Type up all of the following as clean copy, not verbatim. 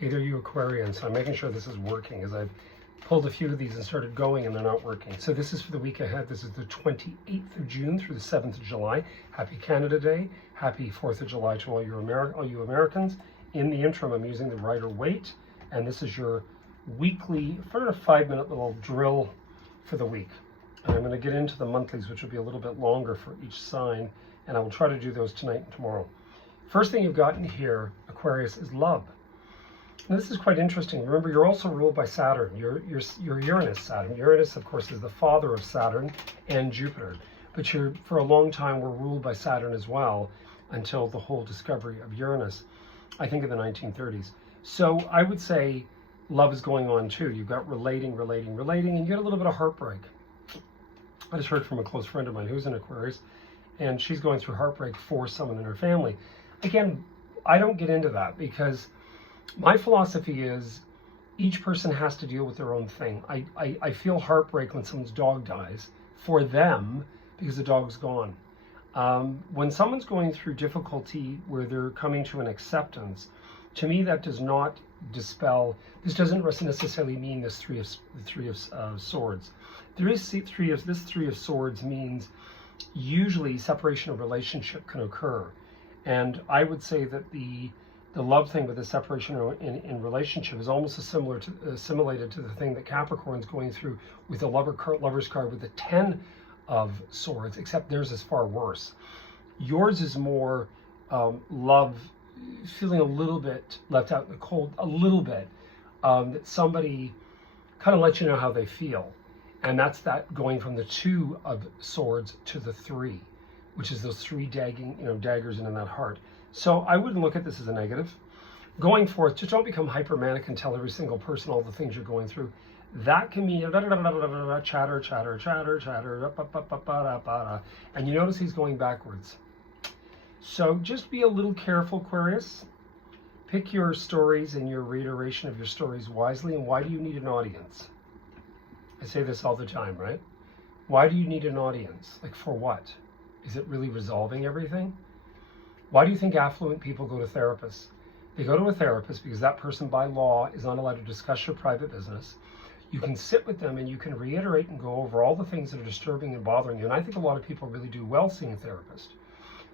Hey there, you Aquarians. So I'm making sure this is working as I've pulled a few of these and started going and they're not working. So this is for the week ahead. This is the 28th of June through the 7th of July. Happy Canada Day. Happy 4th of July to all you Americans. In the interim, I'm using the Rider-Waite, and this is your weekly, 5-minute little drill for the week. And I'm going to get into the monthlies, which will be a little bit longer for each sign, and I will try to do those tonight and tomorrow. First thing you've got in here, Aquarius, is love. Now, this is quite interesting. Remember, you're also ruled by Saturn. You're Uranus Saturn. Uranus, of course, is the father of Saturn and Jupiter. But for a long time, we're ruled by Saturn as well until the whole discovery of Uranus, I think in the 1930s. So I would say love is going on too. You've got relating, and you get a little bit of heartbreak. I just heard from a close friend of mine who's an Aquarius, and she's going through heartbreak for someone in her family. Again, I don't get into that because my philosophy is each person has to deal with their own thing. I feel heartbreak when someone's dog dies for them because the dog's gone. When someone's going through difficulty where they're coming to an acceptance, to me that does not dispel. This doesn't necessarily mean this three of swords. This three of swords means usually separation of relationship can occur, and I would say that the love thing with the separation in relationship is almost assimilated to the thing that Capricorn's going through with the lover's card with the 10 of swords, except theirs is far worse. Yours is more love, feeling a little bit left out in the cold, a little bit, that somebody kind of lets you know how they feel. And that's that going from the 2 of swords to the 3, which is those 3 daggers into that heart. So I wouldn't look at this as a negative. Going forth, just don't become hypermanic and tell every single person all the things you're going through. That can mean chatter, and you notice he's going backwards. So just be a little careful, Aquarius. Pick your stories and your reiteration of your stories wisely. And why do you need an audience? I say this all the time, right? Why do you need an audience? Like, for what? Is it really resolving everything? Why do you think affluent people go to therapists? They go to a therapist because that person by law is not allowed to discuss your private business. You can sit with them and you can reiterate and go over all the things that are disturbing and bothering you. And I think a lot of people really do well seeing a therapist.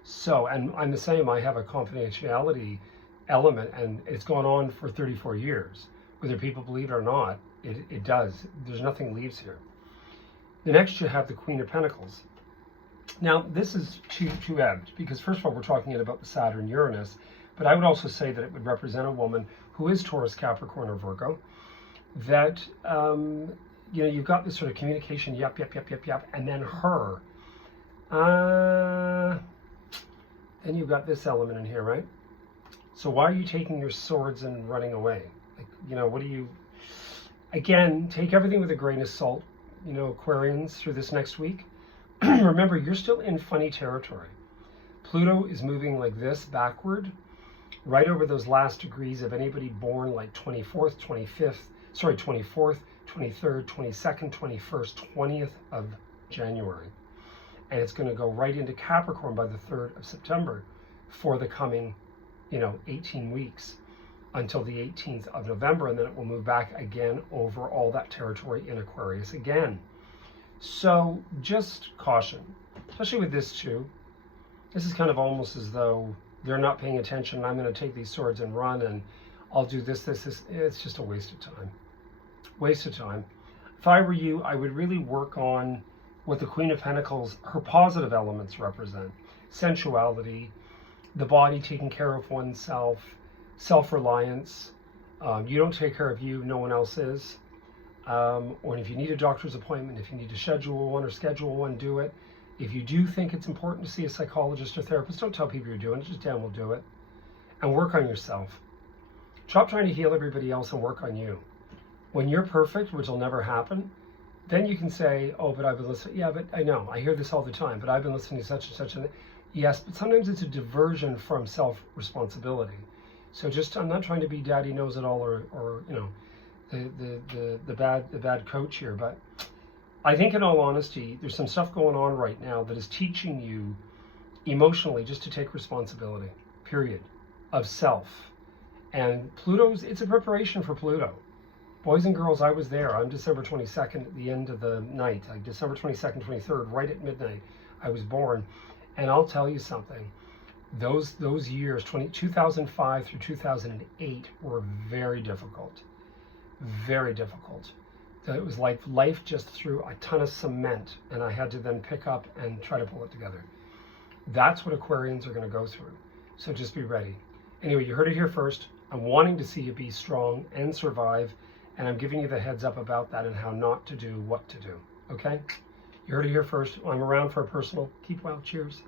So, and I'm the same, I have a confidentiality element, and it's gone on for 34 years. Whether people believe it or not, it does. There's nothing leaves here. The next you have the Queen of Pentacles. Now, this is two-edged because, first of all, we're talking about the Saturn Uranus, but I would also say that it would represent a woman who is Taurus, Capricorn, or Virgo, that, you've got this sort of communication, yep, and then her. Then you've got this element in here, right? So why are you taking your swords and running away? Like, what do you... Again, take everything with a grain of salt, Aquarians, through this next week. Remember, you're still in funny territory. Pluto is moving like this backward, right over those last degrees of anybody born like 24th, 23rd, 22nd, 21st, 20th of January. And it's going to go right into Capricorn by the 3rd of September for the coming, 18 weeks until the 18th of November. And then it will move back again over all that territory in Aquarius again. So just caution, especially with this too. This is kind of almost as though they're not paying attention and I'm going to take these swords and run and I'll do this. It's just a waste of time. Waste of time. If I were you, I would really work on what the Queen of Pentacles, her positive elements represent. Sensuality, the body taking care of oneself, self-reliance. You don't take care of you, no one else is. Or if you need a doctor's appointment, if you need to schedule one, do it. If you do think it's important to see a psychologist or therapist, don't tell people you're doing it, just damn well do it. And work on yourself. Stop trying to heal everybody else and work on you. When you're perfect, which will never happen, then you can say, oh, but I've been listening. Yeah, but I know, I hear this all the time, but I've been listening to such and such. And yes, but sometimes it's a diversion from self-responsibility. So I'm not trying to be daddy knows it all or the bad coach here, but I think in all honesty, there's some stuff going on right now that is teaching you emotionally just to take responsibility, period, of self. And Pluto's, it's a preparation for Pluto. Boys and girls, I was there on December 22nd at the end of the night, like December 22nd, 23rd, right at midnight, I was born. And I'll tell you something, those years, 2005 through 2008 were very difficult, very difficult. It was like life just threw a ton of cement and I had to then pick up and try to pull it together. That's what Aquarians are going to go through. So just be ready. Anyway, you heard it here first. I'm wanting to see you be strong and survive, and I'm giving you the heads up about that and how not to do what to do. Okay? You heard it here first. I'm around for a personal. Keep well. Cheers.